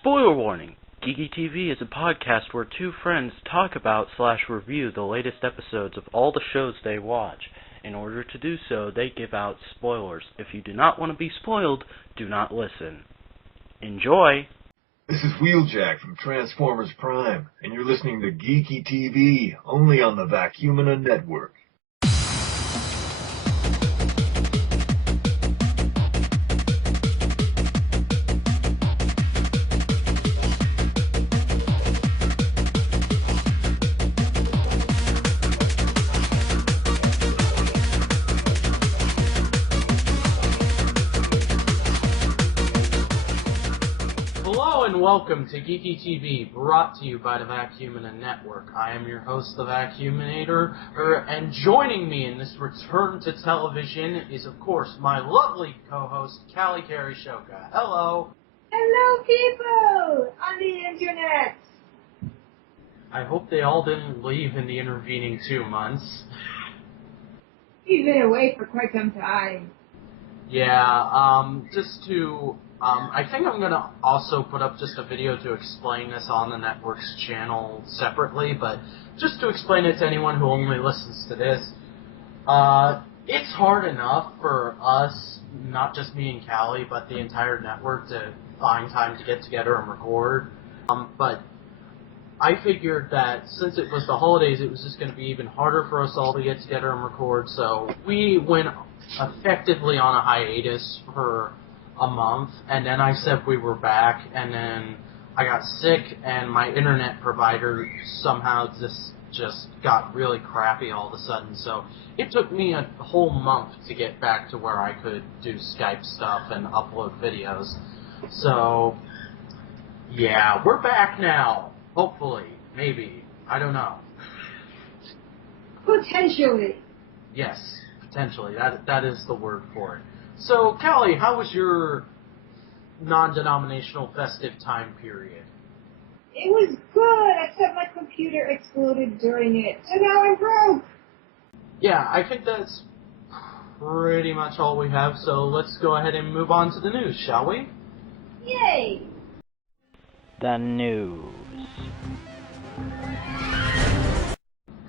Spoiler warning! Geeky TV is a podcast where two friends talk about/review the latest episodes of all the shows they watch. In order to do so, they give out spoilers. If you do not want to be spoiled, do not listen. Enjoy! This is Wheeljack from Transformers Prime, and you're listening to Geeky TV, only on the Vac Network. Welcome to Geeky TV, brought to you by the Vac Network. I am your host, the Vacuuminator, and joining me in this return to television is, of course, my lovely co-host, Cally Shoka. Hello! Hello, people on the internet! I hope they all didn't leave in the intervening 2 months. You've been away for quite some time. Yeah, I think I'm going to also put up just a video to explain this on the network's channel separately, but just to explain it to anyone who only listens to this, it's hard enough for us, not just me and Cally, but the entire network to find time to get together and record. But I figured that since it was the holidays, it was just going to be even harder for us all to get together and record, so we went effectively on a hiatus for a month, and then I said we were back, and then I got sick, and my internet provider somehow just got really crappy all of a sudden, so it took me a whole month to get back to where I could do Skype stuff and upload videos. So, yeah, we're back now. Hopefully. Maybe. I don't know. Potentially. Yes, potentially. That is the word for it. So, Cally, how was your non-denominational festive time period? It was good, except my computer exploded during it, so now I'm broke! Yeah, I think that's pretty much all we have, so let's go ahead and move on to the news, shall we? Yay! The news.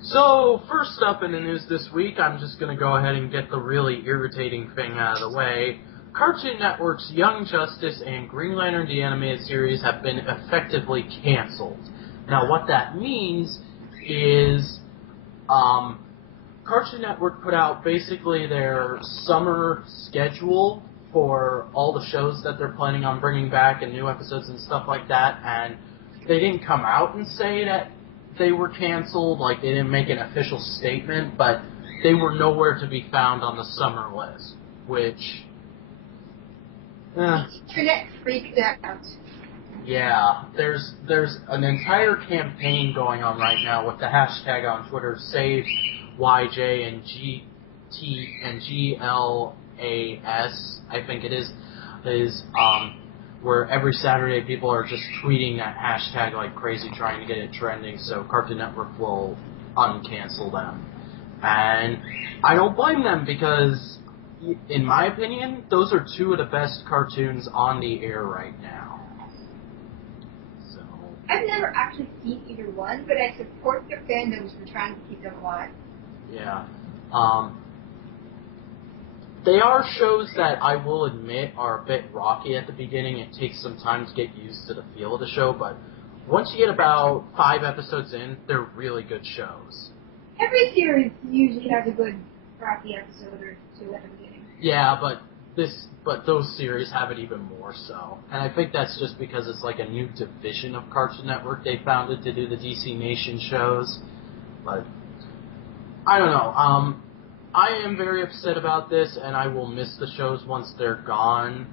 So, first up in the news this week, I'm just going to go ahead and get the really irritating thing out of the way. Cartoon Network's Young Justice and Green Lantern the Animated Series have been effectively canceled. Now, what that means is Cartoon Network put out basically their summer schedule for all the shows that they're planning on bringing back and new episodes and stuff like that, and they didn't come out and say that they were canceled, like they didn't make an official statement, but they were nowhere to be found on the summer list, which... Internet freaked out. Yeah, there's an entire campaign going on right now with the hashtag on Twitter, Save YJ and GT and GLAS, I think it is where every Saturday people are just tweeting that hashtag like crazy, trying to get it trending, so Cartoon Network will uncancel them. And I don't blame them, because, in my opinion, those are two of the best cartoons on the air right now. So I've never actually seen either one, but I support their fandoms for trying to keep them alive. Yeah. They are shows that I will admit are a bit rocky at the beginning. It takes some time to get used to the feel of the show, but once you get about 5 episodes in, they're really good shows. Every series usually has a good rocky episode or two at the beginning. Yeah, but those series have it even more so. And I think that's just because it's like a new division of Cartoon Network they founded to do the DC Nation shows. But I don't know. I am very upset about this, and I will miss the shows once they're gone.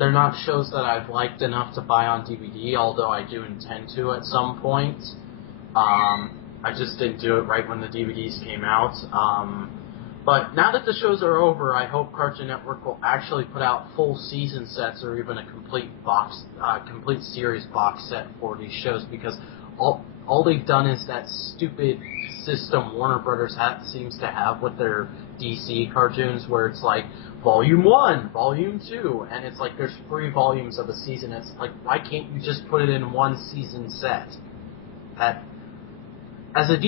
They're not shows that I've liked enough to buy on DVD, although I do intend to at some point. I just didn't do it right when the DVDs came out. But now that the shows are over, I hope Cartoon Network will actually put out full season sets or even a complete series box set for these shows, because all they've done is that stupid system Warner Brothers seems to have with their DC cartoons, where it's like Volume 1, Volume 2, and it's like there's 3 volumes of a season. It's like, why can't you just put it in one season set? That, as a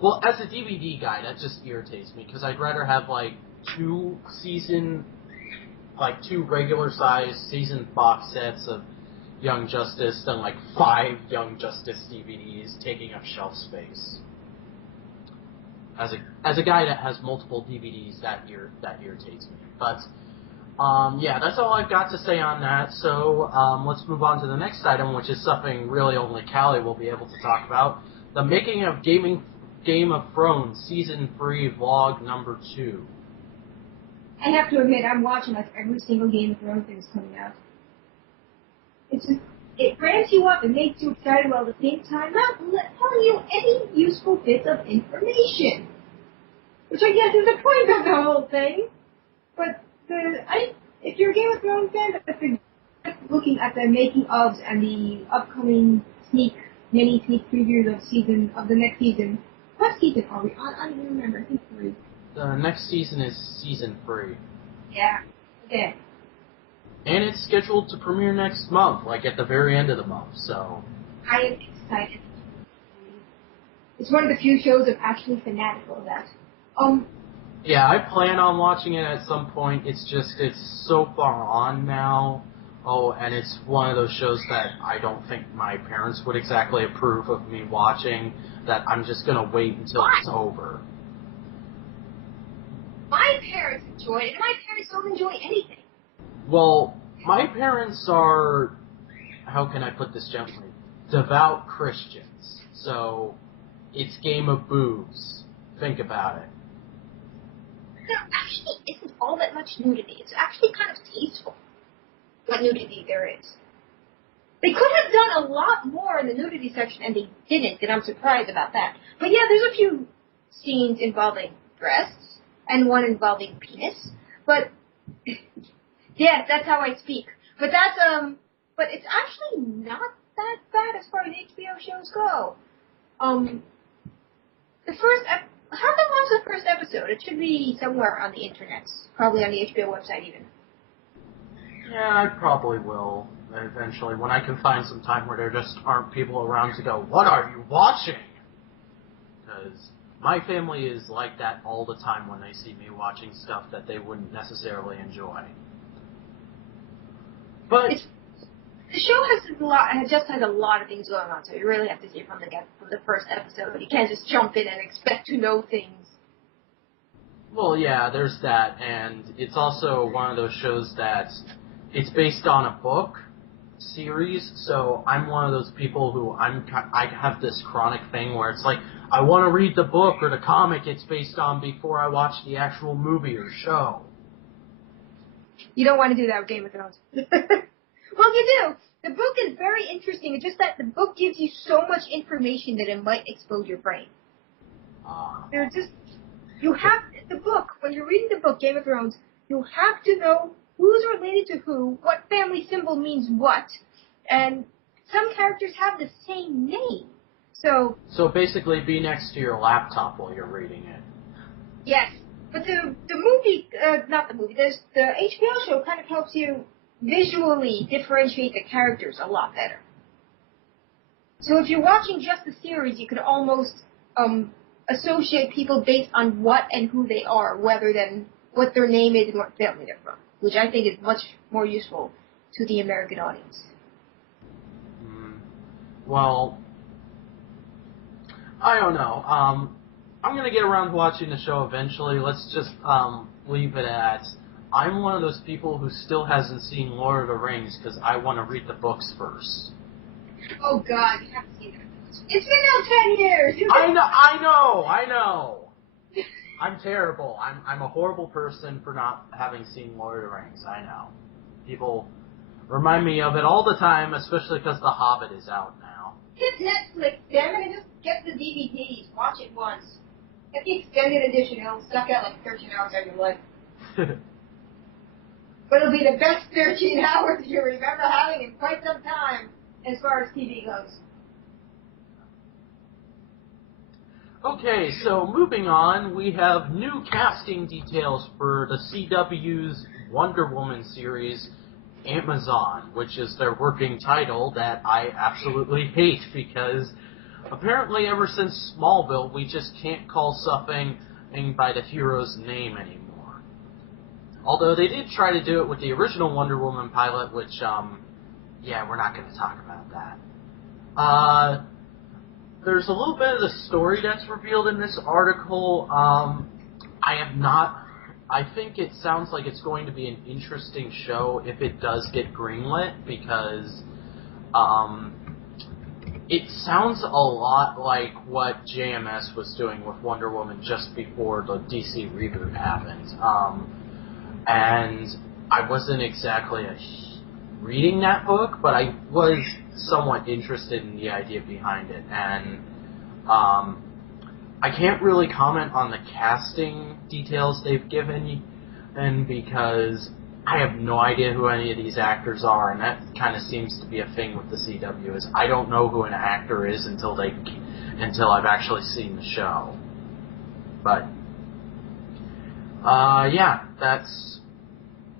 well, as a DVD guy, that just irritates me, because I'd rather have like 2 regular size season box sets of Young Justice than like 5 Young Justice DVDs taking up shelf space. As a guy that has multiple DVDs, that irritates me. But yeah, that's all I've got to say on that. So let's move on to the next item, which is something really only Cally will be able to talk about: the making of Game of Thrones Season 3 Vlog number 2. I have to admit, I'm watching like every single Game of Thrones thing that's coming out. It's just, it ramps you up and makes you excited while at the same time not telling you any useful bits of information. Which I guess is the point of the whole thing. But if you're a Game of Thrones fan, if you're looking at the making ofs and the upcoming mini sneak previews of the next season. What season are we on? I don't even remember. I think 3. The next season is Season 3. Yeah. Okay. And it's scheduled to premiere next month, like at the very end of the month, so... I am excited. It's one of the few shows I'm actually fanatical about. Yeah, I plan on watching it at some point. It's so far on now. Oh, and it's one of those shows that I don't think my parents would exactly approve of me watching, that I'm just gonna wait until it's over. My parents enjoy it, and my parents don't enjoy anything. Well, my parents are, how can I put this gently, devout Christians. So, it's Game of Boobs. Think about it. There actually isn't all that much nudity. It's actually kind of tasteful what nudity there is. They could have done a lot more in the nudity section, and they didn't, and I'm surprised about that. But yeah, there's a few scenes involving breasts, and one involving penis. But yes, that's how I speak. But but it's actually not that bad as far as HBO shows go. How long was the first episode? It should be somewhere on the internet, probably on the HBO website even. Yeah, I probably will eventually, when I can find some time where there just aren't people around to go, "What are you watching?" Because my family is like that all the time when they see me watching stuff that they wouldn't necessarily enjoy. But the show has a lot of things going on, so you really have to see it from the first episode. You can't just jump in and expect to know things. Well, yeah, there's that, and it's also one of those shows that it's based on a book series, so I'm one of those people who I have this chronic thing where it's like, I want to read the book or the comic it's based on before I watch the actual movie or show. You don't want to do that with Game of Thrones. Well, you do. The book is very interesting. It's just that the book gives you so much information that it might explode your brain. You have the book, when you're reading the book, Game of Thrones, you have to know who's related to who, what family symbol means what, and some characters have the same name. So basically be next to your laptop while you're reading it. Yes. But the movie, not the movie, the HBO show kind of helps you visually differentiate the characters a lot better. So if you're watching just the series, you could almost associate people based on what and who they are, rather than what their name is and what family they're from, which I think is much more useful to the American audience. Well, I don't know. I'm going to get around to watching the show eventually. Let's just leave it at, I'm one of those people who still hasn't seen Lord of the Rings because I want to read the books first. Oh, God, you have to see that. It's been out 10 years. I know. I'm terrible. I'm a horrible person for not having seen Lord of the Rings. I know. People remind me of it all the time, especially because The Hobbit is out now. It's Netflix, damn it, and just get the DVDs. Watch it once. Get the extended edition. It'll suck out like 13 hours out of your life. But it'll be the best 13 hours you remember having in quite some time. as far as TV goes. Okay, so moving on, we have new casting details for the CW's Wonder Woman series, Amazon, which is their working title that I absolutely hate because apparently ever since Smallville, we just can't call something by the hero's name anymore. Although they did try to do it with the original Wonder Woman pilot, which, yeah, we're not going to talk about that. There's a little bit of the story that's revealed in this article. I think it sounds like it's going to be an interesting show if it does get greenlit, because it sounds a lot like what JMS was doing with Wonder Woman just before the DC reboot happened. And I wasn't exactly reading that book, but I was somewhat interested in the idea behind it. And I can't really comment on the casting details they've given, and because I have no idea who any of these actors are, and that kind of seems to be a thing with the CW, is I don't know who an actor is until I've actually seen the show. But yeah, that's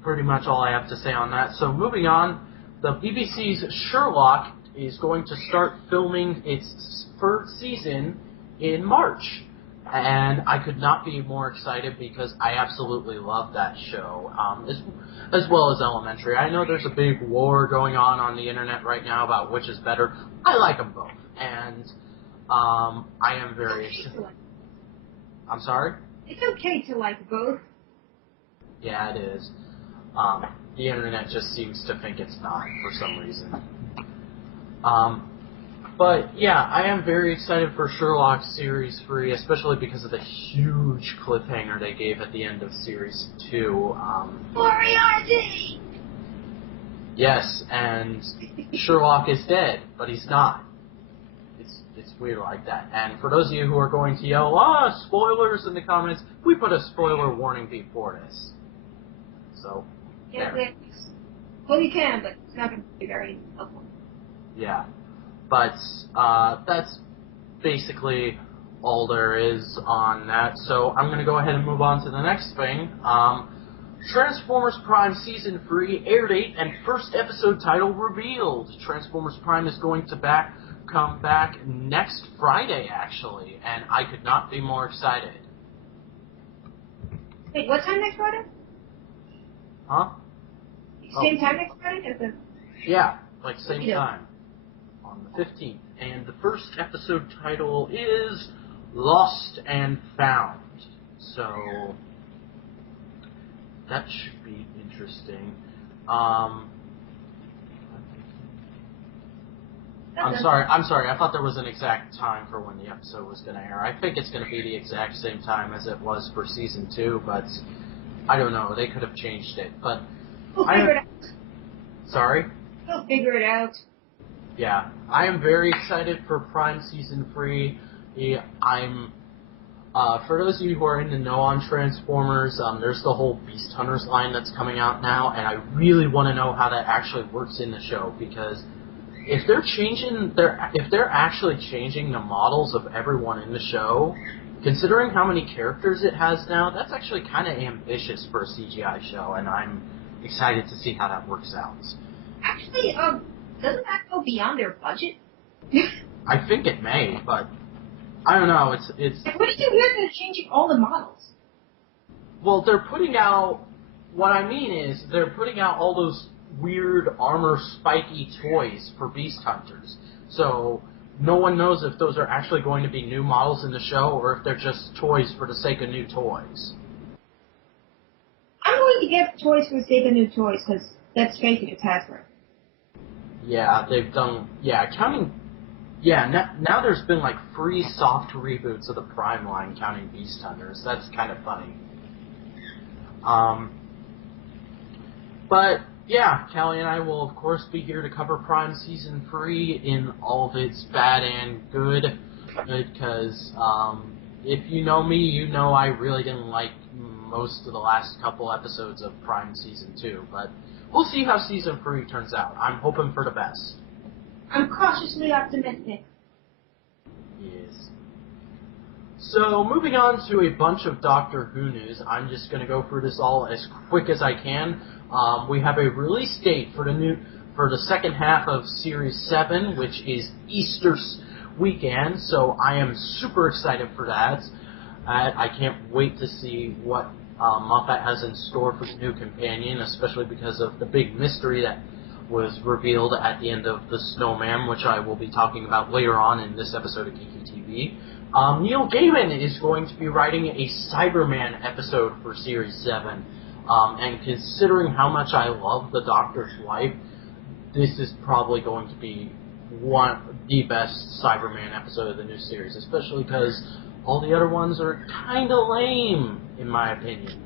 pretty much all I have to say on that. So moving on, the BBC's Sherlock is going to start filming its first season in March. And I could not be more excited because I absolutely love that show, as well as Elementary. I know there's a big war going on the internet right now about which is better. I like them both. And I am very excited. I'm sorry? It's okay to like both. Yeah, it is. The internet just seems to think it's not for some reason. But yeah, I am very excited for Sherlock Series 3, especially because of the huge cliffhanger they gave at the end of Series 2. Moriarty! Yes, and Sherlock is dead, but he's not. It's weird like that. And for those of you who are going to yell, spoilers in the comments, we put a spoiler warning before this. So, Yeah, there. well, you can, but it's not going to be very helpful. Yeah. But that's basically all there is on that. So I'm going to go ahead and move on to the next thing. Transformers Prime Season 3 air date and first episode title revealed. Transformers Prime is going to come back next Friday, actually, and I could not be more excited. Wait, what time next Friday? Huh? Same time next Friday? Yeah, like same time. On the 15th. And the first episode title is Lost and Found. So that should be interesting. I'm sorry. I thought there was an exact time for when the episode was going to air. I think it's going to be the exact same time as it was for season 2, but I don't know. They could have changed it. But we'll figure it out. Sorry? We'll figure it out. Yeah, I am very excited for Prime Season 3. For those of you who are in the know on Transformers, there's the whole Beast Hunters line that's coming out now, and I really want to know how that actually works in the show, because if they're actually changing the models of everyone in the show, considering how many characters it has now, that's actually kind of ambitious for a CGI show, and I'm excited to see how that works out. Actually, doesn't that go beyond their budget? I think it may, but I don't know. It's. Like, what did you hear? They're changing all the models. Well, they're putting out. What I mean is, they're putting out all those weird armor spiky toys for Beast Hunters. So no one knows if those are actually going to be new models in the show, or if they're just toys for the sake of new toys. I'm going to get toys for the sake of new toys, because let's face it, it's Hasbro. Yeah, they've done. Yeah, counting. Yeah, now there's been like 3 soft reboots of the Prime line, counting Beast Hunters. That's kind of funny. But yeah, Callie and I will of course be here to cover Prime Season 3 in all of its bad and good. Because if you know me, you know I really didn't like most of the last couple episodes of Prime Season 2, but we'll see how Season 3 turns out. I'm hoping for the best. I'm cautiously optimistic. Yes. So, moving on to a bunch of Doctor Who news, I'm just going to go through this all as quick as I can. We have a release date for the second half of Series 7, which is Easter weekend, so I am super excited for that. I can't wait to see what Moffat has in store for the new companion, especially because of the big mystery that was revealed at the end of The Snowman, which I will be talking about later on in this episode of Geeky TV. Neil Gaiman is going to be writing a Cyberman episode for Series 7, and considering how much I love The Doctor's Wife, this is probably going to be the best Cyberman episode of the new series, especially because all the other ones are kind of lame, in my opinion.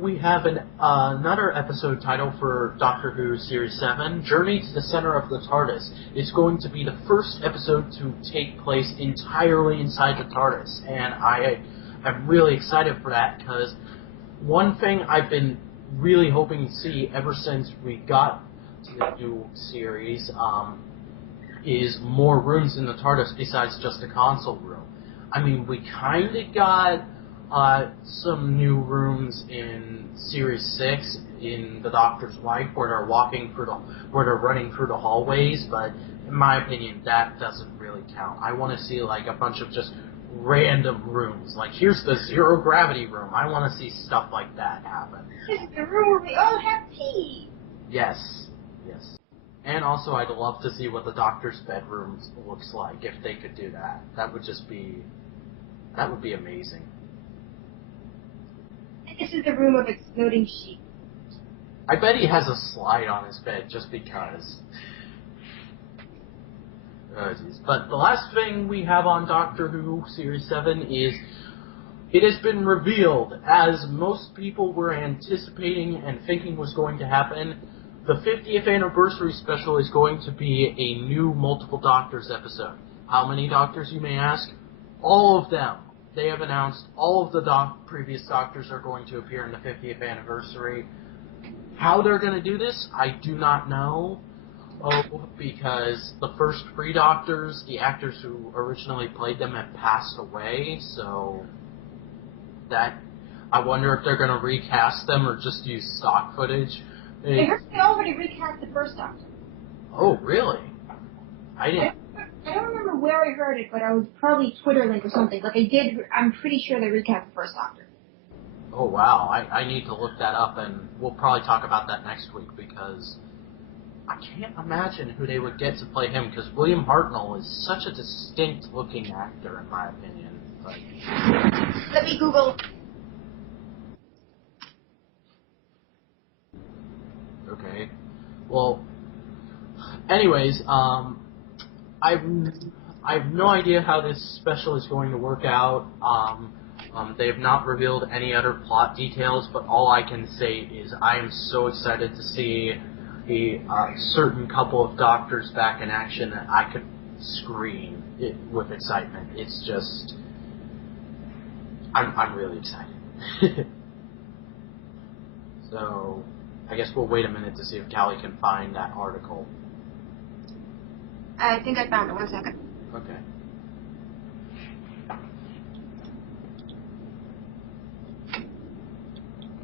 We have another episode title for Doctor Who Series 7, Journey to the Center of the TARDIS. It's going to be the first episode to take place entirely inside the TARDIS, and I am really excited for that, because one thing I've been really hoping to see ever since we got to the new series is more rooms in the TARDIS besides just the console room. I mean, we kind of got some new rooms in Series 6 in The Doctor's Wife where they're running through the hallways, but in my opinion, that doesn't really count. I want to see like a bunch of just random rooms. Like, here's the zero gravity room. I want to see stuff like that happen. This is the room where we all have tea. Yes. And also, I'd love to see what the Doctor's bedroom looks like if they could do that. That would be amazing. This is the room of exploding sheep. I bet he has a slide on his bed just because. Oh, geez. But the last thing we have on Doctor Who Series 7 is it has been revealed, as most people were anticipating and thinking was going to happen, the 50th anniversary special is going to be a new Multiple Doctors episode. How many Doctors, you may ask? All of them. They have announced all of the previous Doctors are going to appear in the 50th anniversary. How they're going to do this, I do not know. Because the first 3 Doctors, the actors who originally played them have passed away, so that I wonder if they're going to recast them or just use stock footage. I heard they already recast the first Doctor. Oh, really? I don't remember where I heard it, but I was probably Twitter link or something. But I'm pretty sure they recast the first Doctor. Oh, wow. I need to look that up, and we'll probably talk about that next week, because I can't imagine who they would get to play him, because William Hartnell is such a distinct-looking actor, in my opinion. But let me Google. Okay. Well, anyways, I have no idea how this special is going to work out. They have not revealed any other plot details, but all I can say is I am so excited to see a certain couple of Doctors back in action that I could scream with excitement. It's just, I'm really excited. So, I guess we'll wait a minute to see if Cally can find that article. I think I found it. 1 second. Okay.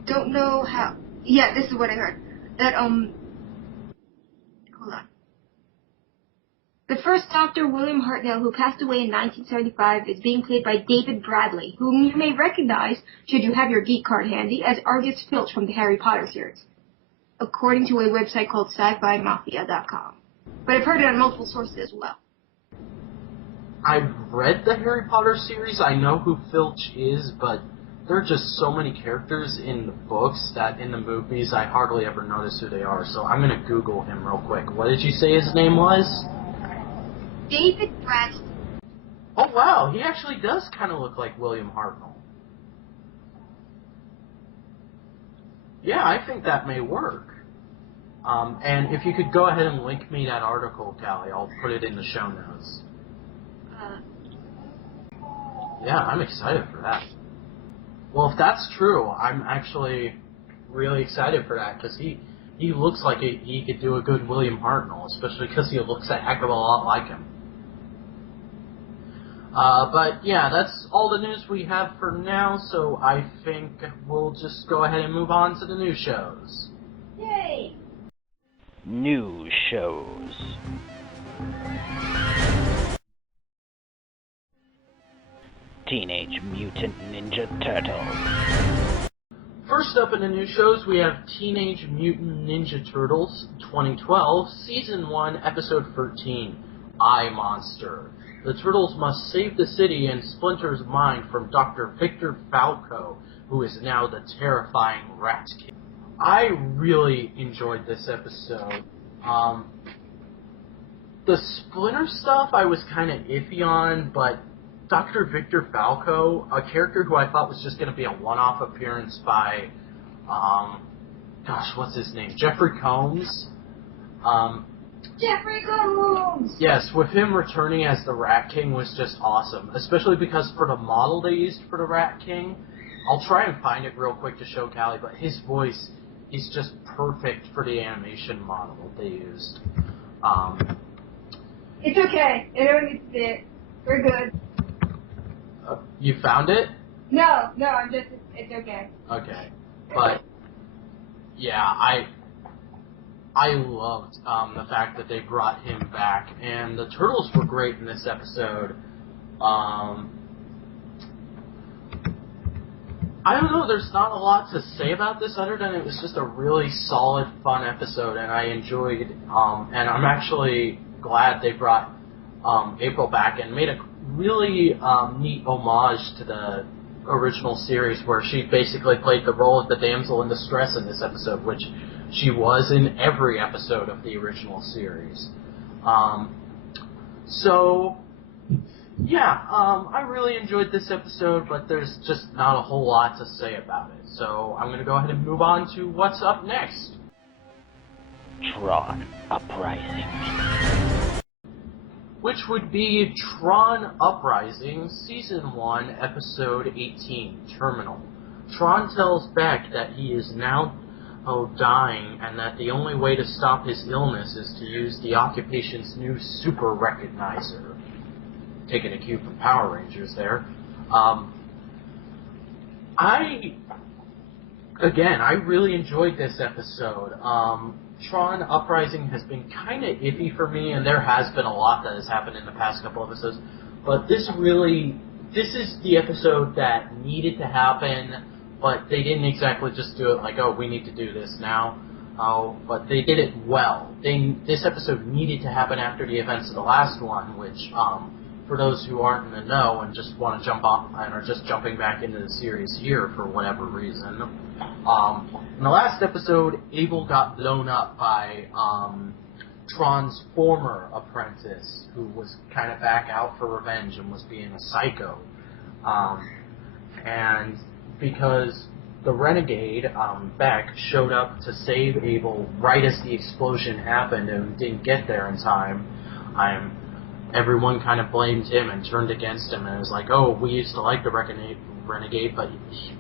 Don't know how. Yeah, this is what I heard. That, hold on. The first Doctor, William Hartnell, who passed away in 1975, is being played by David Bradley, whom you may recognize, should you have your geek card handy, as Argus Filch from the Harry Potter series, according to a website called sci-fi-mafia.com. But I've heard it on multiple sources as well. I've read the Harry Potter series. I know who Filch is, but there are just so many characters in the books that in the movies I hardly ever notice who they are. So I'm going to Google him real quick. What did you say his name was? David Bradley. Oh, wow. He actually does kind of look like William Hartnell. Yeah, I think that may work. And if you could go ahead and link me that article, Cally, I'll put it in the show notes. Yeah, I'm excited for that. Well, if that's true, I'm actually really excited for that, because he looks like he could do a good William Hartnell, especially because he looks a heck of a lot like him. But yeah, that's all the news we have for now, so I think we'll just go ahead and move on to the new shows. Yay! New shows. Teenage Mutant Ninja Turtles. First up in the new shows, we have Teenage Mutant Ninja Turtles 2012, Season 1, Episode 13, Eye Monster. The Turtles must save the city and Splinter's mind from Dr. Victor Falco, who is now the terrifying Rat King. I really enjoyed this episode. The Splinter stuff I was kind of iffy on, but Dr. Victor Falco, a character who I thought was just going to be a one-off appearance by, what's his name? Jeffrey Combs. Jeffrey Combs! Yes, with him returning as the Rat King was just awesome, especially because for the model they used for the Rat King, I'll try and find it real quick to show Cally, but his voice is just perfect for the animation model they used. It's okay. I don't need to see it. We're good. You found it? No, it's okay. Okay. But, yeah, I loved the fact that they brought him back, and the Turtles were great in this episode. I don't know, there's not a lot to say about this other than it was just a really solid, fun episode, and I enjoyed, and I'm actually glad they brought April back and made a really neat homage to the original series, where she basically played the role of the damsel in distress in this episode, which she was in every episode of the original series. I really enjoyed this episode, but there's just not a whole lot to say about it. So I'm going to go ahead and move on to what's up next. Tron Uprising. Which would be Tron Uprising, Season 1, Episode 18, Terminal. Tron tells Beck that he is now dying, and that the only way to stop his illness is to use the occupation's new super recognizer. Taking a cue from Power Rangers there. I really enjoyed this episode. Tron Uprising has been kind of iffy for me, and there has been a lot that has happened in the past couple episodes, but this is the episode that needed to happen, but they didn't exactly just do it like, oh, we need to do this now. But they did it well. This episode needed to happen after the events of the last one, which, for those who aren't in the know and just want to jump off and are just jumping back into the series here for whatever reason, in the last episode, Abel got blown up by Tron's former apprentice, who was kind of back out for revenge and was being a psycho. And because the renegade, Beck, showed up to save Abel right as the explosion happened and didn't get there in time, everyone kind of blamed him and turned against him, and it was like, oh, we used to like the renegade, but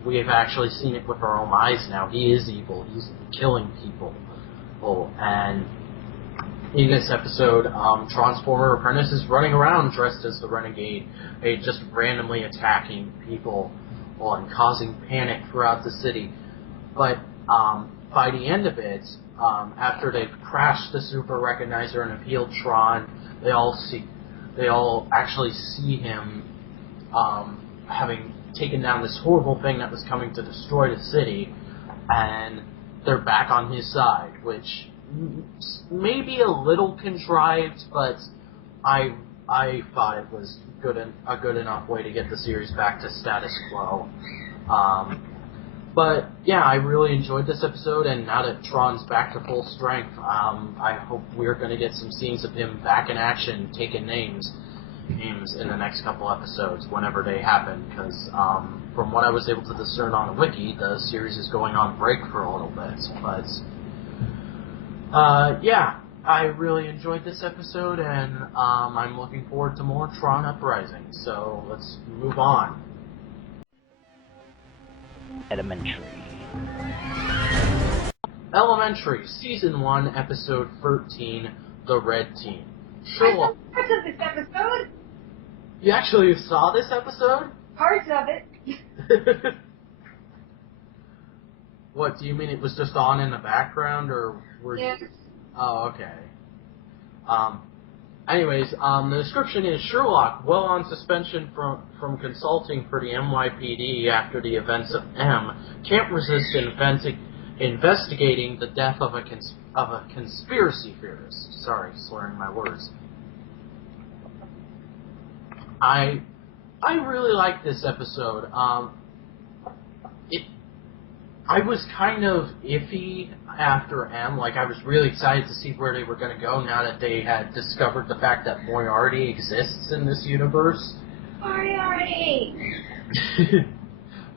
we have actually seen it with our own eyes now. He is evil. He's killing people. And in this episode, Tron's former apprentice is running around dressed as the renegade, just randomly attacking people and causing panic throughout the city. But by the end of it, after they've crashed the super recognizer and have healed Tron, they all actually see him having taken down this horrible thing that was coming to destroy the city, and they're back on his side, which may be a little contrived, but I thought it was a good enough way to get the series back to status quo. But yeah, I really enjoyed this episode, and now that Tron's back to full strength, I hope we're going to get some scenes of him back in action, taking names in the next couple episodes, whenever they happen, because from what I was able to discern on the wiki, the series is going on break for a little bit. But yeah, I really enjoyed this episode, and I'm looking forward to more Tron Uprising, so let's move on. Elementary. Elementary, Season 1, Episode 13, The Red Team. I Sherlock. saw parts of this episode. You actually saw this episode? Parts of it. What, do you mean it was just on in the background, or were Yes. you... Oh, okay. Anyways, the description is Sherlock, well on suspension from consulting for the NYPD after the events of M, can't resist investigating the death of a conspiracy theorist. Sorry, slurring my words. I really like this episode. I was kind of iffy after M. Like, I was really excited to see where they were going to go now that they had discovered the fact that Moriarty exists in this universe. Moriarty!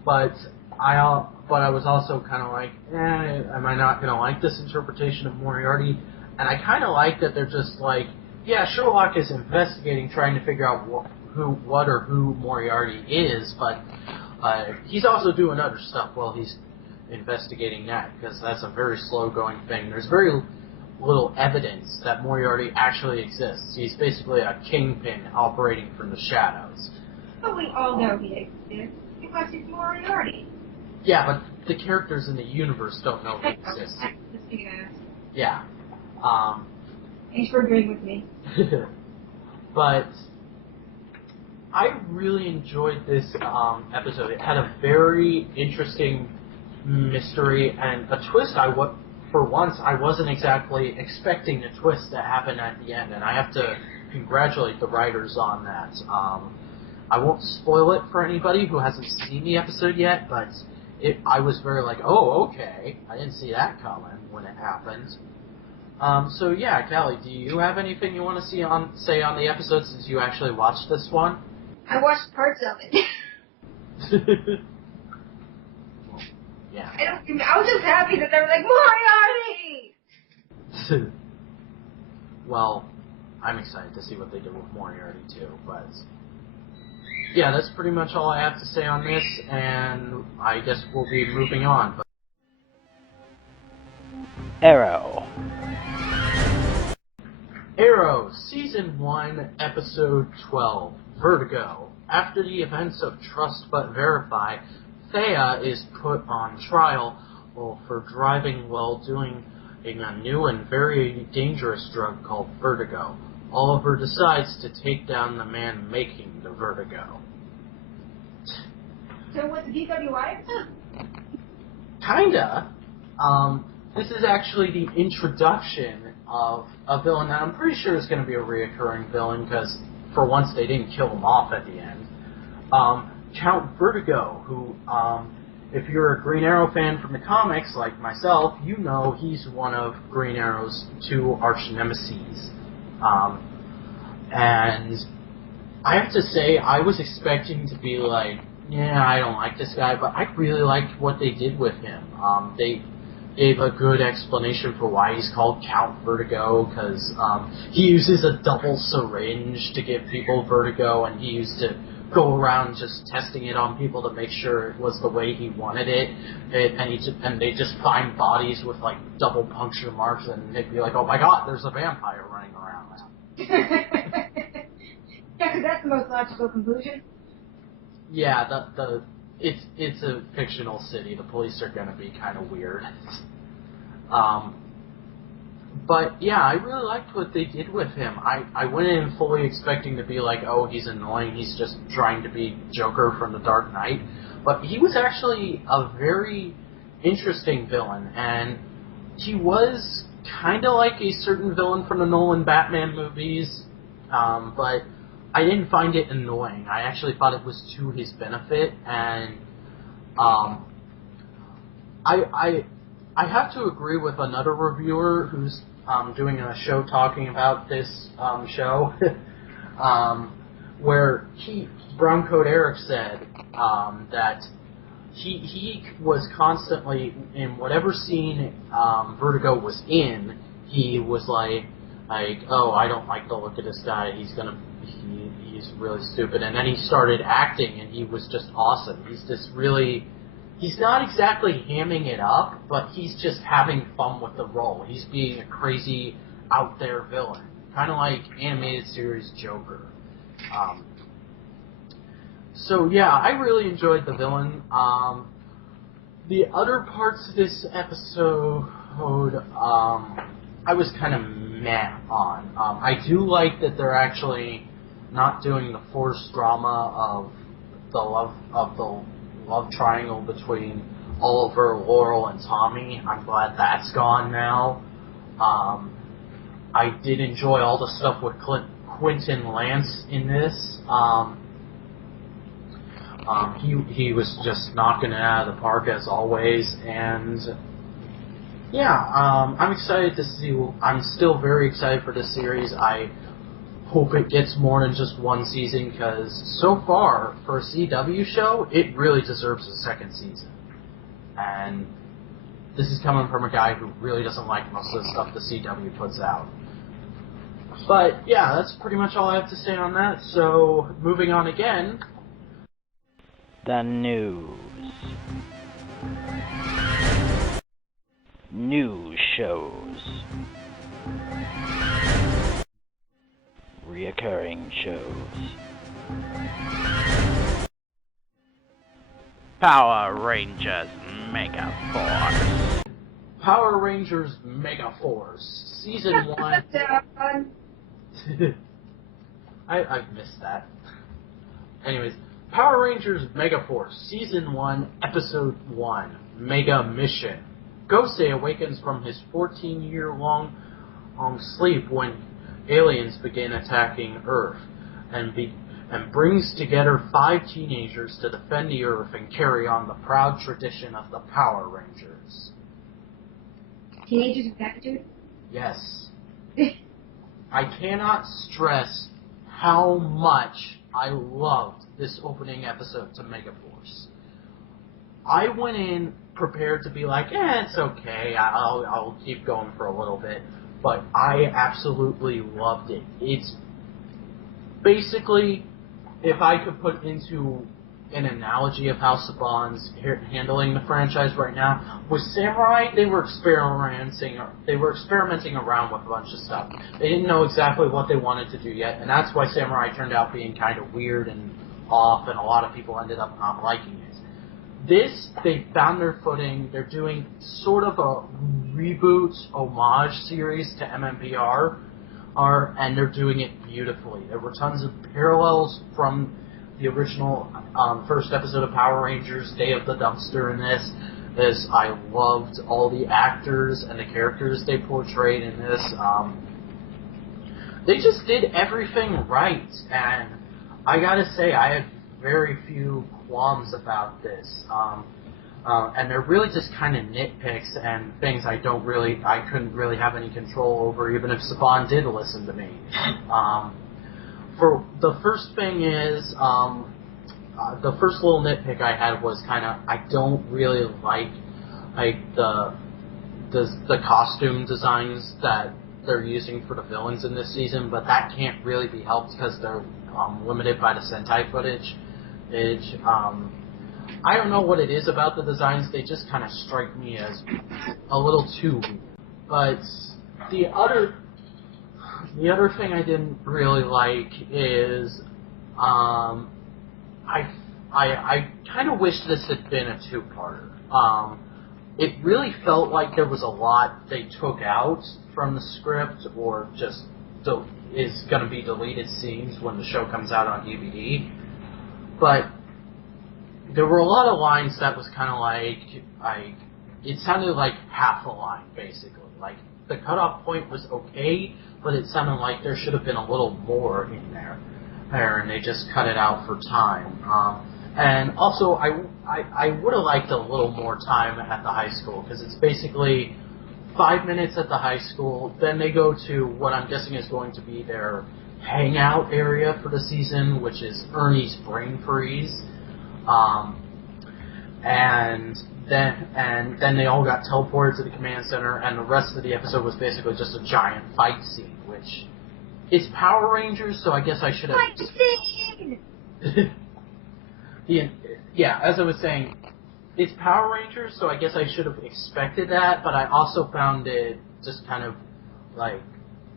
But I was also kind of like, am I not going to like this interpretation of Moriarty? And I kind of like that they're just like, yeah, Sherlock is investigating, trying to figure out what or who Moriarty is, but he's also doing other stuff while he's investigating that, because that's a very slow-going thing. There's very little evidence that Moriarty actually exists. He's basically a kingpin operating from the shadows. But we all know he exists because he's Moriarty. Yeah, but the characters in the universe don't know he exists. Yeah. Thanks for agreeing with me. But I really enjoyed this episode. It had a very interesting mystery and a twist. For once, I wasn't exactly expecting the twist to happen at the end, and I have to congratulate the writers on that. I won't spoil it for anybody who hasn't seen the episode yet, but I was very like, oh, okay, I didn't see that coming when it happened. So yeah, Cally, do you have anything you want to say on the episode since you actually watched this one? I watched parts of it. Yeah. I was just happy that they were like, Moriarty! Well, I'm excited to see what they do with Moriarty too, but yeah, that's pretty much all I have to say on this, and I guess we'll be moving on. But Arrow, Season 1, Episode 12, Vertigo. After the events of Trust But Verify, Thea is put on trial for driving while doing a new and very dangerous drug called Vertigo. Oliver decides to take down the man making the Vertigo. So what's the DWI episode? Kinda. This is actually the introduction of a villain that I'm pretty sure is going to be a reoccurring villain, because for once they didn't kill him off at the end. Count Vertigo, who, if you're a Green Arrow fan from the comics, like myself, you know he's one of Green Arrow's two arch nemeses. And I have to say, I was expecting to be like, yeah, I don't like this guy, but I really liked what they did with him. They gave a good explanation for why he's called Count Vertigo, because he uses a double syringe to give people vertigo, and he used to go around just testing it on people to make sure it was the way he wanted it, and they just find bodies with like double puncture marks, and they'd be like, oh my god, there's a vampire running around now. Yeah, because that's the most logical conclusion. Yeah, it's a fictional city. The police are going to be kind of weird. But yeah, I really liked what they did with him. I went in fully expecting to be like, oh, he's annoying, he's just trying to be Joker from The Dark Knight. But he was actually a very interesting villain, and he was kind of like a certain villain from the Nolan Batman movies, but I didn't find it annoying. I actually thought it was to his benefit, and I have to agree with another reviewer who's doing a show talking about this show, where Brown Coat Eric said that he was constantly, in whatever scene Vertigo was in, he was like, oh, I don't like the look of this guy, he's really stupid. And then he started acting, and he was just awesome. He's this really he's not exactly hamming it up, but he's just having fun with the role. He's being a crazy, out there villain, kind of like animated series Joker. So yeah, I really enjoyed the villain. The other parts of this episode, I was kind of meh on. I do like that they're actually not doing the forced drama of the love triangle between Oliver, Laurel, and Tommy. I'm glad that's gone now. I did enjoy all the stuff with Quentin Lance in this. He was just knocking it out of the park as always, and yeah, I'm excited to see. I'm still very excited for this series. I hope it gets more than just one season, because so far for a CW show, it really deserves a second season. And this is coming from a guy who really doesn't like most of the stuff the CW puts out. But yeah, that's pretty much all I have to say on that. So moving on again. The news. News shows. Reoccurring shows. Power Rangers Megaforce. Power Rangers Megaforce, Season 1. I missed that. Anyways, Power Rangers Megaforce, Season 1, Episode 1, Mega Mission. Gosei awakens from his 14-year-long sleep when aliens begin attacking Earth, and brings together 5 teenagers to defend the Earth and carry on the proud tradition of the Power Rangers. Teenagers with attitude? Yes. I cannot stress how much I loved this opening episode to Megaforce. I went in prepared to be like, it's okay, I'll keep going for a little bit, but I absolutely loved it. It's basically, if I could put into an analogy of how Saban's handling the franchise right now, with Samurai, they were experimenting around with a bunch of stuff. They didn't know exactly what they wanted to do yet, and that's why Samurai turned out being kind of weird and off, and a lot of people ended up not liking it. This, they found their footing. They're doing sort of a reboot homage series to MMPR, and they're doing it beautifully. There were tons of parallels from the original first episode of Power Rangers, Day of the Dumpster, in this. I loved all the actors and the characters they portrayed in this. They just did everything right, and I gotta say, I had very few qualms about this. And they're really just kind of nitpicks and things I couldn't really have any control over, even if Saban did listen to me. For the first thing is, the first little nitpick I had was I don't really like the costume designs that they're using for the villains in this season, but that can't really be helped because they're limited by the Sentai footage. I don't know what it is about the designs, they just kind of strike me as a little too weird. But the other thing I didn't really like is I kind of wish this had been a two-parter. It really felt like there was a lot they took out from the script, or just is going to be deleted scenes when the show comes out on DVD. But there were a lot of lines that was kind of like it sounded like half a line, basically. Like, the cutoff point was okay, but it sounded like there should have been a little more in there, and they just cut it out for time. And also, I would have liked a little more time at the high school, because it's basically 5 minutes at the high school, then they go to what I'm guessing is going to be their hangout area for the season, which is Ernie's Brain Freeze. And then they all got teleported to the command center, and the rest of the episode was basically just a giant fight scene, which is Power Rangers, so I guess I should have... Fight scene! Yeah, as I was saying, it's Power Rangers, so I guess I should have expected that, but I also found it just kind of like,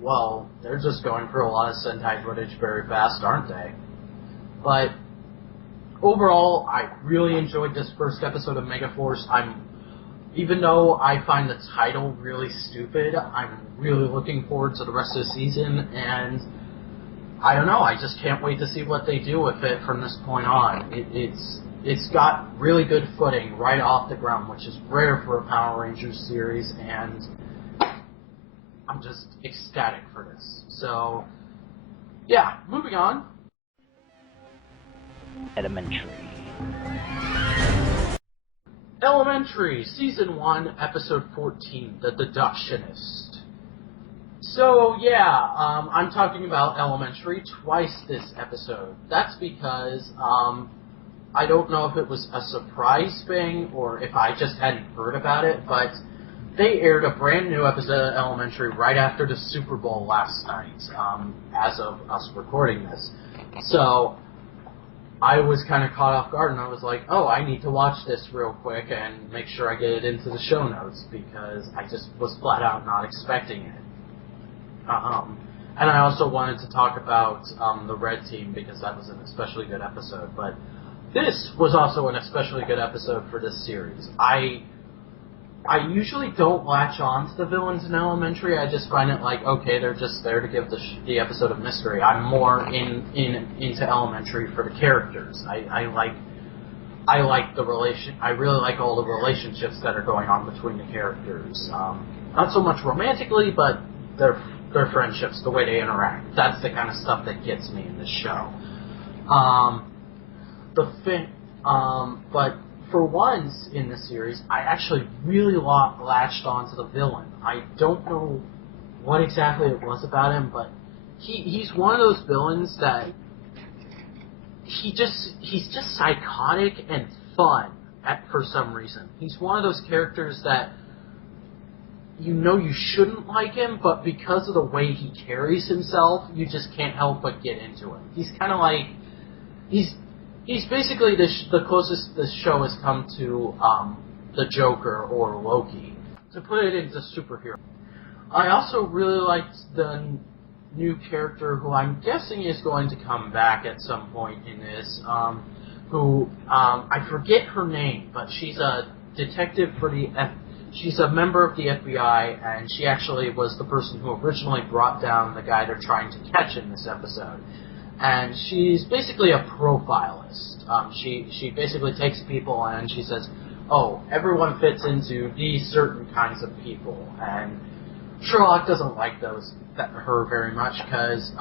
well, they're just going for a lot of Sentai footage very fast, aren't they? But overall, I really enjoyed this first episode of Megaforce. Even though I find the title really stupid, I'm really looking forward to the rest of the season, and I don't know, I just can't wait to see what they do with it from this point on. It's got really good footing right off the ground, which is rare for a Power Rangers series, and I'm just ecstatic for this. So, yeah, moving on. Elementary, Season 1, Episode 14, The Deductionist. So, yeah, I'm talking about Elementary twice this episode. That's because, I don't know if it was a surprise thing or if I just hadn't heard about it, but they aired a brand new episode of Elementary right after the Super Bowl last night, as of us recording this. So, I was kind of caught off guard, and I was like, oh, I need to watch this real quick and make sure I get it into the show notes, because I just was flat out not expecting it. And I also wanted to talk about the Red Team, because that was an especially good episode. But this was also an especially good episode for this series. I usually don't latch on to the villains in Elementary. I just find it like, okay, they're just there to give the episode of mystery. I'm more into Elementary for the characters. I like the relation. I really like all the relationships that are going on between the characters. Not so much romantically, but their friendships, the way they interact. That's the kind of stuff that gets me in this show. But for once in the series, I actually really latched onto the villain. I don't know what exactly it was about him, but he's one of those villains that he's just psychotic and fun for some reason. He's one of those characters that you know you shouldn't like him, but because of the way he carries himself, you just can't help but get into him. He's kind of like He's basically the closest this show has come to the Joker or Loki, to put it into superhero. I also really liked the new character who I'm guessing is going to come back at some point in this, I forget her name, but she's a detective for she's a member of the FBI, and she actually was the person who originally brought down the guy they're trying to catch in this episode. And she's basically a profilist. She basically takes people and she says, oh, everyone fits into these certain kinds of people. And Sherlock doesn't like her very much because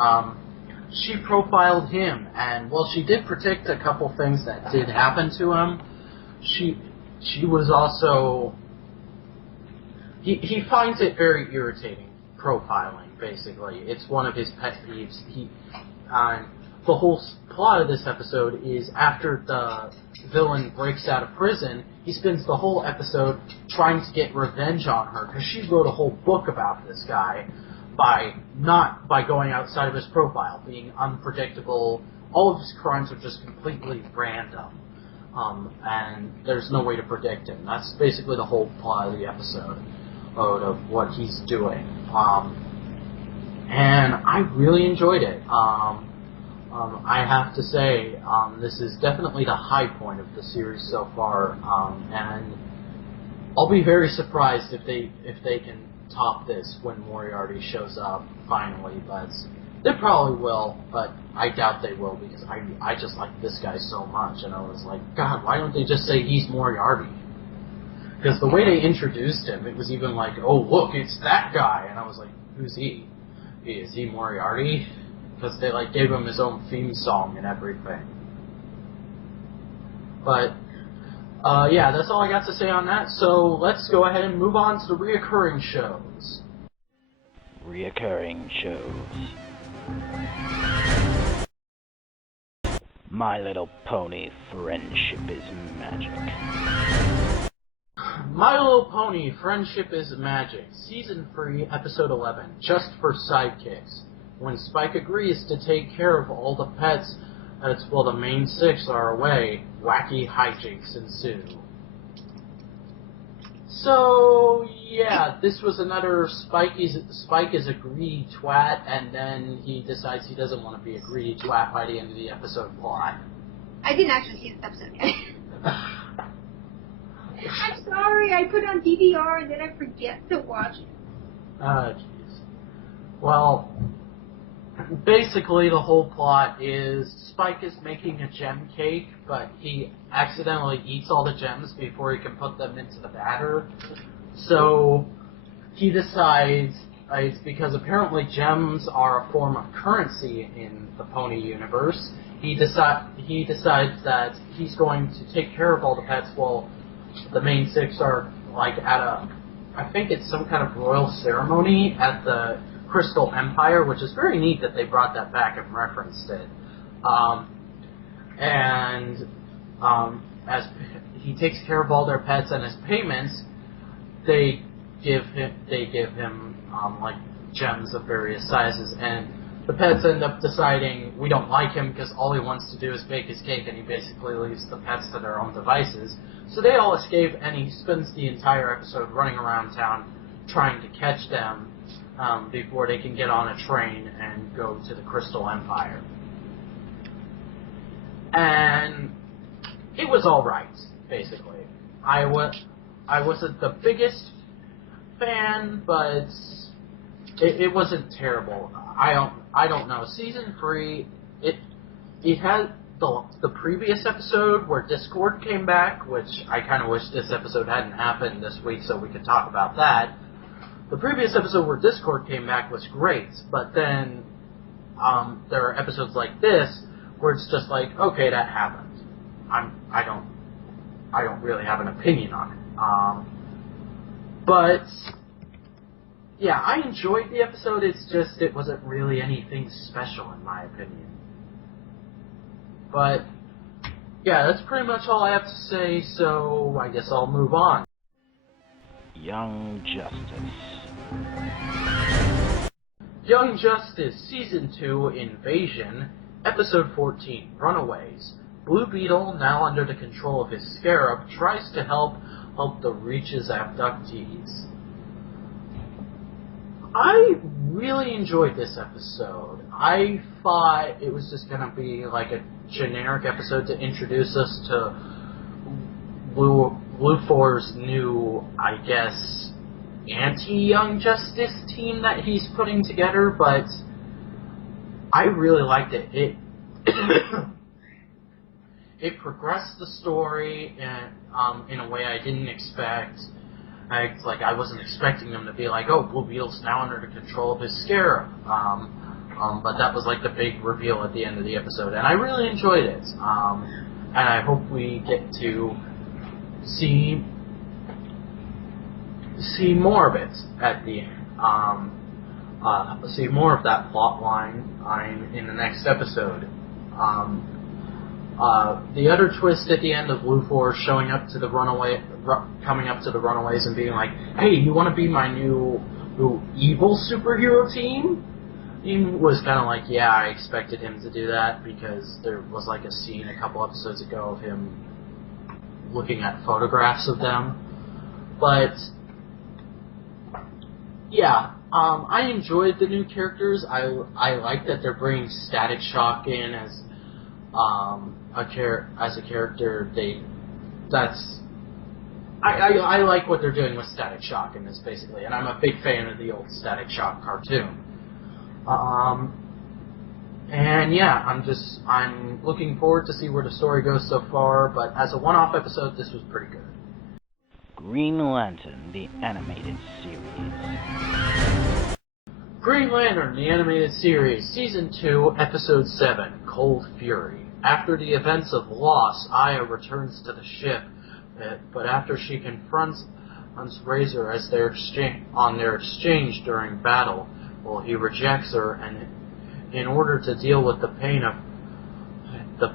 she profiled him. And while she did predict a couple things that did happen to him, she was also... He finds it very irritating, profiling, basically. It's one of his pet peeves. The whole plot of this episode is after the villain breaks out of prison, he spends the whole episode trying to get revenge on her, because she wrote a whole book about this guy by going outside of his profile, being unpredictable. All of his crimes are just completely random, and there's no way to predict him. That's basically the whole plot of the episode of what he's doing. And I really enjoyed it. I have to say, this is definitely the high point of the series so far, and I'll be very surprised if they can top this when Moriarty shows up finally. But they probably will, but I doubt they will, because I just like this guy so much, and I was like, God, why don't they just say he's Moriarty? Because the way they introduced him, it was even like, oh look, it's that guy, and I was like, who's he? Is he Moriarty? Because they gave him his own theme song and everything. But yeah, that's all I got to say on that. So let's go ahead and move on to the reoccurring shows. Reoccurring shows. My Little Pony: Friendship is Magic. My Little Pony: Friendship is Magic, Season 3, Episode 11, Just for Sidekicks. When Spike agrees to take care of all the pets while the main six are away, wacky hijinks ensue. So, yeah, this was another Spike is a greedy twat, and then he decides he doesn't want to be a greedy twat by the end of the episode plot. I didn't actually see this episode yet. I'm sorry, I put it on DVR and then I forget to watch it. Jeez. Well, basically the whole plot is Spike is making a gem cake, but he accidentally eats all the gems before he can put them into the batter. So he decides, it's because apparently gems are a form of currency in the Pony universe, he decides that he's going to take care of all the pets while the main six are like at I think it's some kind of royal ceremony at the Crystal Empire, which is very neat that they brought that back and referenced it. As he takes care of all their pets and as payments, they give him like gems of various sizes, and the pets end up deciding we don't like him because all he wants to do is bake his cake, and he basically leaves the pets to their own devices. So they all escape, and he spends the entire episode running around town trying to catch them before they can get on a train and go to the Crystal Empire. And it was all right, basically. I wasn't the biggest fan, but it wasn't terrible. I don't know. Season 3, it had the previous episode where Discord came back, which I kind of wish this episode hadn't happened this week so we could talk about that. The previous episode where Discord came back was great, but then there are episodes like this where it's just like, okay, that happened. I don't really have an opinion on it. But yeah, I enjoyed the episode. It's just it wasn't really anything special in my opinion. But yeah, that's pretty much all I have to say. So I guess I'll move on. Young Justice. Young Justice, Season 2, Invasion, Episode 14, Runaways. Blue Beetle, now under the control of his Scarab, tries to help the Reach's abductees. I really enjoyed this episode. I thought it was just going to be like a generic episode to introduce us to Luthor's new, I guess, anti-Young Justice team that he's putting together, but I really liked it. It progressed the story in a way I didn't expect. I wasn't expecting them to be like, oh, Blue Beetle's now under the control of his Scarab. But that was like the big reveal at the end of the episode, and I really enjoyed it. And I hope we get to see more of it at the see more of that plot line in the next episode. The other twist at the end of Luthor showing up to the coming up to the Runaways and being like, "Hey, you want to be my new evil superhero team?" He was kind of like, "Yeah, I expected him to do that," because there was like a scene a couple episodes ago of him looking at photographs of them. But yeah, I enjoyed the new characters. I like that they're bringing Static Shock in as a character. I like what they're doing with Static Shock in this, basically, and I'm a big fan of the old Static Shock cartoon. And yeah, I'm looking forward to see where the story goes so far, but as a one-off episode, this was pretty good. Green Lantern, the animated series. Green Lantern, the animated series, Season 2, Episode 7, Cold Fury. After the events of Loss, Aya returns to the ship, but after she confronts Razor as on their exchange during battle, well, he rejects her, and in order to deal with the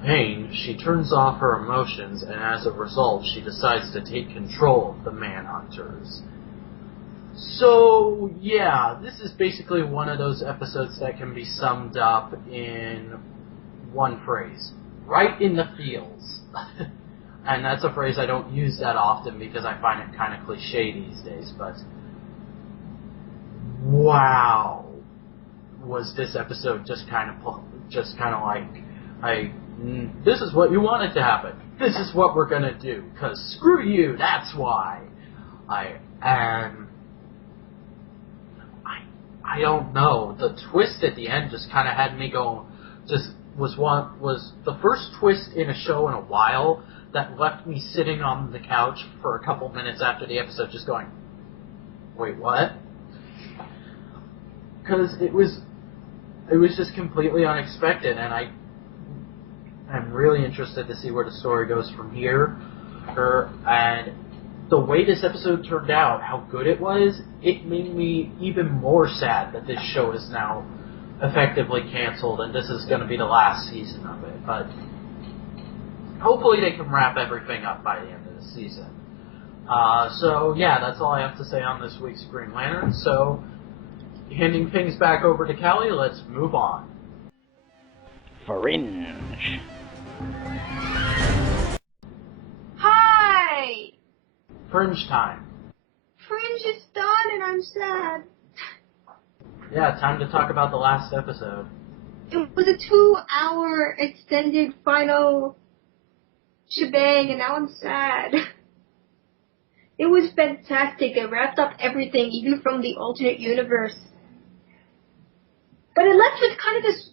pain, she turns off her emotions, and as a result, she decides to take control of the Manhunters. So, yeah, this is basically one of those episodes that can be summed up in one phrase. Right in the feels. and that's a phrase I don't use that often because I find it kind of cliche these days, but wow, was this episode just kind of like, this is what you wanted to happen. This is what we're gonna do, because screw you, that's why. I don't know. The twist at the end just kind of had me go, was the first twist in a show in a while that left me sitting on the couch for a couple minutes after the episode just going, wait, what? Because it was just completely unexpected, and I'm really interested to see where the story goes from here. And the way this episode turned out, how good it was, it made me even more sad that this show is now effectively canceled and this is going to be the last season of it. But hopefully they can wrap everything up by the end of the season. So yeah, that's all I have to say on this week's Green Lantern. So handing things back over to Cally, let's move on. Fringe. Hi! Fringe time. Fringe is done and I'm sad. Yeah, time to talk about the last episode. It was a 2-hour extended final shebang and now I'm sad. It was fantastic. It wrapped up everything, even from the alternate universe. But it left with kind of this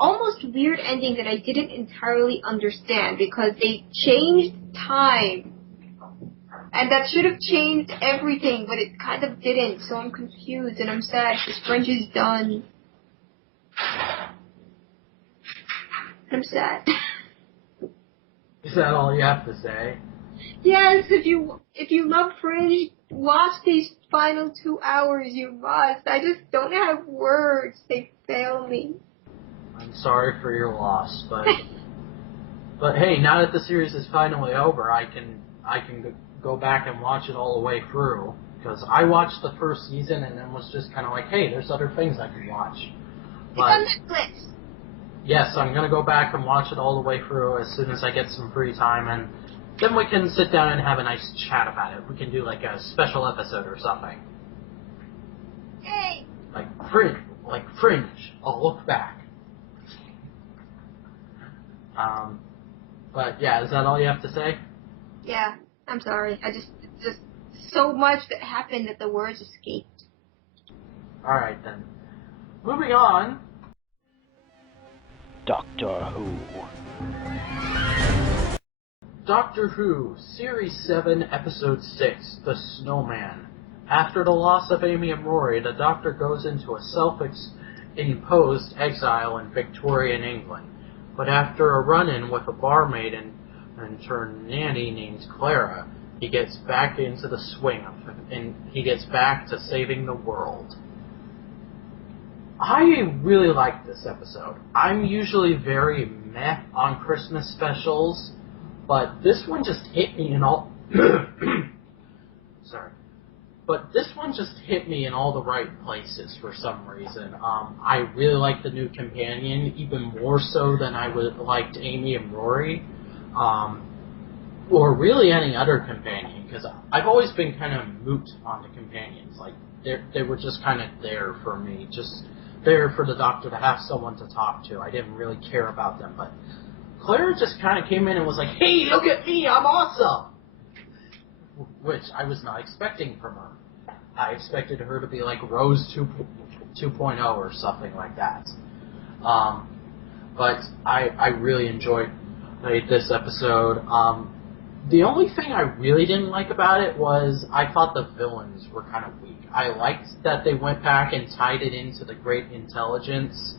almost weird ending that I didn't entirely understand, because they changed time. And that should have changed everything, but it kind of didn't, so I'm confused and I'm sad because Fringe is done. I'm sad. Is that all you have to say? Yes, if you love Fringe, watch these final 2 hours, you must. I just don't have words. They fail me. I'm sorry for your loss, but but hey, now that the series is finally over, I can go back and watch it all the way through, because I watched the first season and then was just kind of like, hey, there's other things I can watch. But it's on Netflix. Yes, I'm gonna go back and watch it all the way through as soon as I get some free time, and then we can sit down and have a nice chat about it. We can do like a special episode or something. Hey. Like Fringe. I'll look back. But yeah, is that all you have to say? Yeah, I'm sorry. Just so much that happened that the words escaped. Alright then. Moving on. Doctor Who. Doctor Who, Series 7, Episode 6, The Snowman. After the loss of Amy and Rory, the Doctor goes into a self-imposed exile in Victorian England. But after a run-in with a barmaid and turned nanny named Clara, he gets back into the swing of it, and he gets back to saving the world. I really like this episode. I'm usually very meh on Christmas specials, but this one just hit me in all... Sorry. But this one just hit me in all the right places for some reason. I really like the new companion, even more so than I would liked Amy and Rory. Or really any other companion, because I've always been kind of moot on the companions. Like, they were just kind of there for me, just there for the Doctor to have someone to talk to. I didn't really care about them, but Clara just kind of came in and was like, hey, look at me, I'm awesome! Which I was not expecting from her. I expected her to be like Rose 2.0 or something like that. But I really enjoyed this episode. The only thing I really didn't like about it was I thought the villains were kind of weak. I liked that they went back and tied it into the Great Intelligence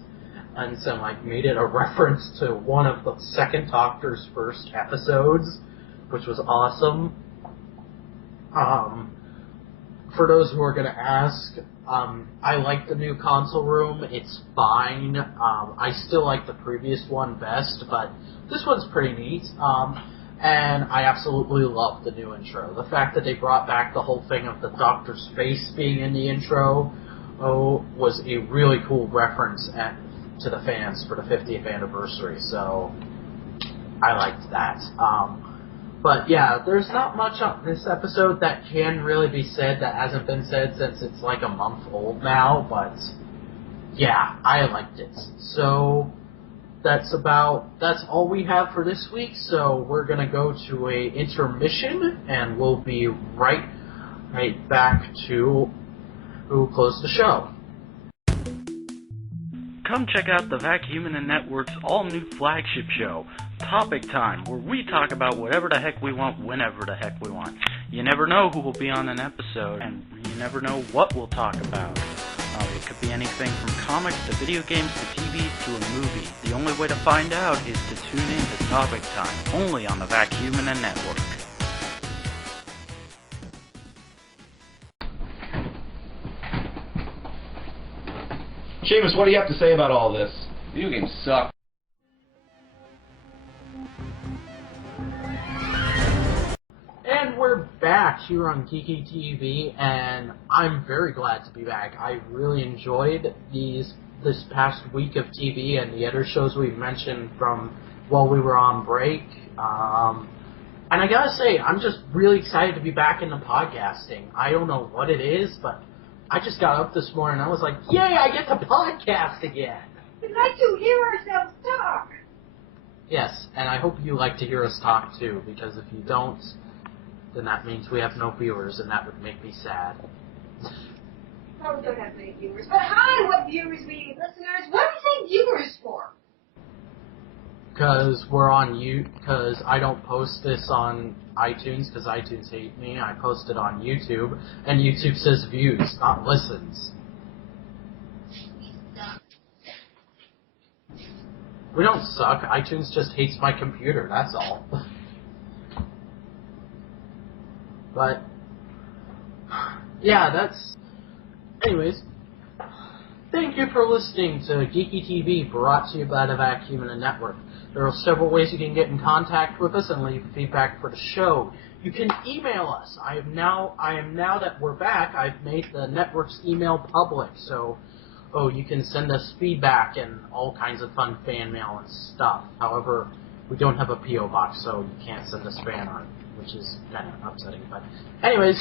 and so like made it a reference to one of the second Doctor's first episodes, which was awesome. For those who are going to ask, I like the new console room. It's fine. I still like the previous one best, but this one's pretty neat. And I absolutely love the new intro. The fact that they brought back the whole thing of the Doctor's face being in the intro was a really cool reference to the fans for the 50th anniversary. So I liked that. But yeah, there's not much on this episode that can really be said that hasn't been said since it's like a month old now, but yeah, I liked it. So that's all we have for this week, so we're gonna go to a intermission, and we'll be right back to who closed the show. Come check out the Vacuum and Network's all-new flagship show, Topic Time, where we talk about whatever the heck we want, whenever the heck we want. You never know who will be on an episode, and you never know what we'll talk about. It could be anything from comics to video games to TV to a movie. The only way to find out is to tune in to Topic Time, only on the Vacuum and Network. Seamus, what do you have to say about all this? Video games suck. And we're back here on Geeky TV, and I'm very glad to be back. I really enjoyed this past week of TV and the other shows we mentioned from while we were on break. And I gotta say, I'm just really excited to be back into podcasting. I don't know what it is, but I just got up this morning and I was like, yay, I get to podcast again! We like to hear ourselves talk! Yes, and I hope you like to hear us talk too, because if you don't, then that means we have no viewers, and that would make me sad. Oh, we don't have many viewers. But hi, what viewers, we listeners? What do you say viewers for? Because because I don't post this on iTunes, because iTunes hate me. I post it on YouTube, and YouTube says views, not listens. We don't suck. iTunes just hates my computer, that's all. But, yeah, that's... Anyways, thank you for listening to Geeky TV, brought to you by the Vacuum and Network. There are several ways you can get in contact with us and leave feedback for the show. You can email us. I am now that we're back, I've made the network's email public, so you can send us feedback and all kinds of fun fan mail and stuff. However, we don't have a P.O. box, so you can't send us fan art, which is kind of upsetting. But anyways,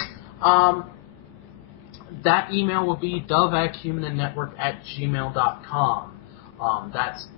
that email will be thevacuuminannetwork@gmail.com. That's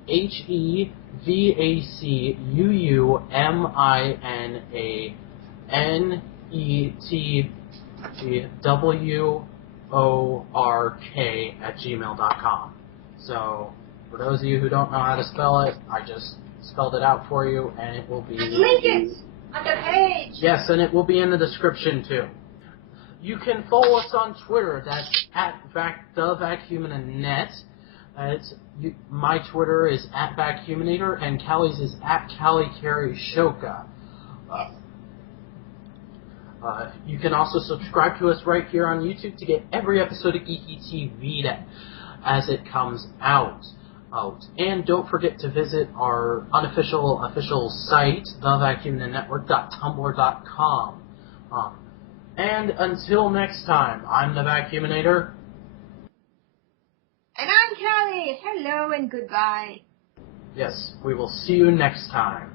Thevacuuminannetwork@gmail.com. So, for those of you who don't know how to spell it, I just spelled it out for you, and it will be... Link it on the page! Yes, and it will be in the description, too. You can follow us on Twitter. That's @thevacuuminannet. My Twitter is @vacuuminator, and Cally's is @CallyCarryShoka. You can also subscribe to us right here on YouTube to get every episode of Geeky TV as it comes out. And don't forget to visit our official site, thevacuuminannetwork.tumblr.com. And until next time, I'm the Vacuuminator. And I'm Cally. Hello and goodbye. Yes, we will see you next time.